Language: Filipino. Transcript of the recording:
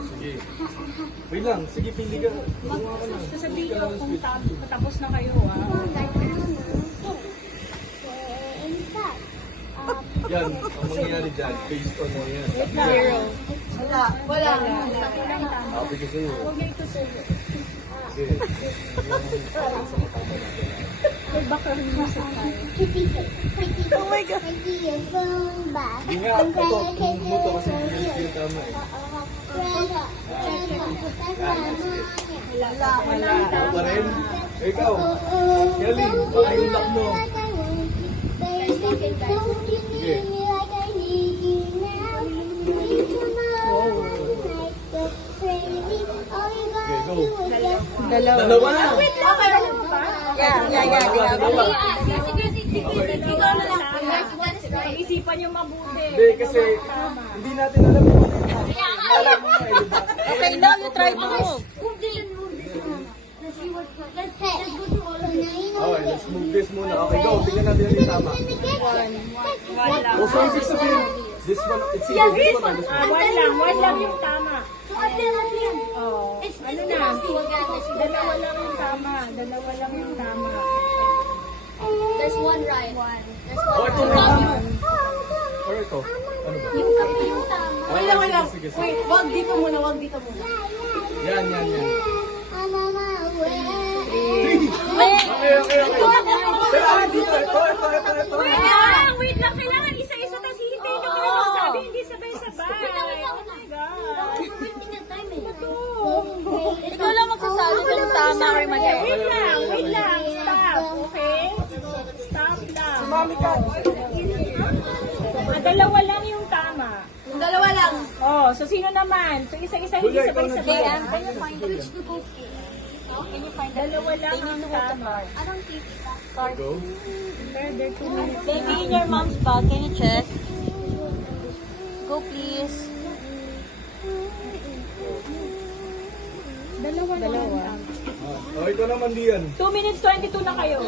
Sige. Wait lang, sige, pili ka. Sasabihin ko kung tapos na kayo, Yan, ang mangyayari dyan, based on mo yan. Zero. Wala. Sabi ko sa'yo. Huwag niyo ito sa'yo. Sige. May background music tayo. Oh my God. Hindi nga, ito, tumuto kasi hindi yung tama eh. Wala. Ikaw pa rin? Ikaw, Kelly, baka yung lock mo. Okay, go. Dalawa na! Dalawa. Isipan niyo mabuti. Hindi, kasi hindi natin alam kung ano yung alam mo nga eh, diba? Okay, now you try to move. Okay, let's move this muna. Okay, go. Tingnan natin yung tama. Wala. Oh, so ibig sabihin, this one, it's either this one or this one. One lang yung tama. Oh, ano na? Dalawa lang yung tama. Dalawa lang yung tama. There's one right. Oh, ito na yung tama. Or ito. Ano ba? Yung tama. Wala. Sige, sige. Wait, wag dito muna. Yan. Wait. Okay. Pero dito, ito. Wait lang. Kailangan isa-isa tas hihintayin nyo kayo magsabi. Hindi sabay-sabay. Oh my God. Ikaw lang magsasabi kung tama or mali. Wait lang. Stop. Okay? Stop lang. Mami ka. Dalawa lang yung tama. Dalawa lang. Oh, so sino naman? So isa-isa hindi Julia, ikaw sabay-sabay. na. Can you find which to go? Dalawa lang ang tama. Go. They're two minutes. Baby, in your mom's bag. Can you check? Go, please. Dalawa. Oh, ito naman diyan. 2 minutes 22 na kayo.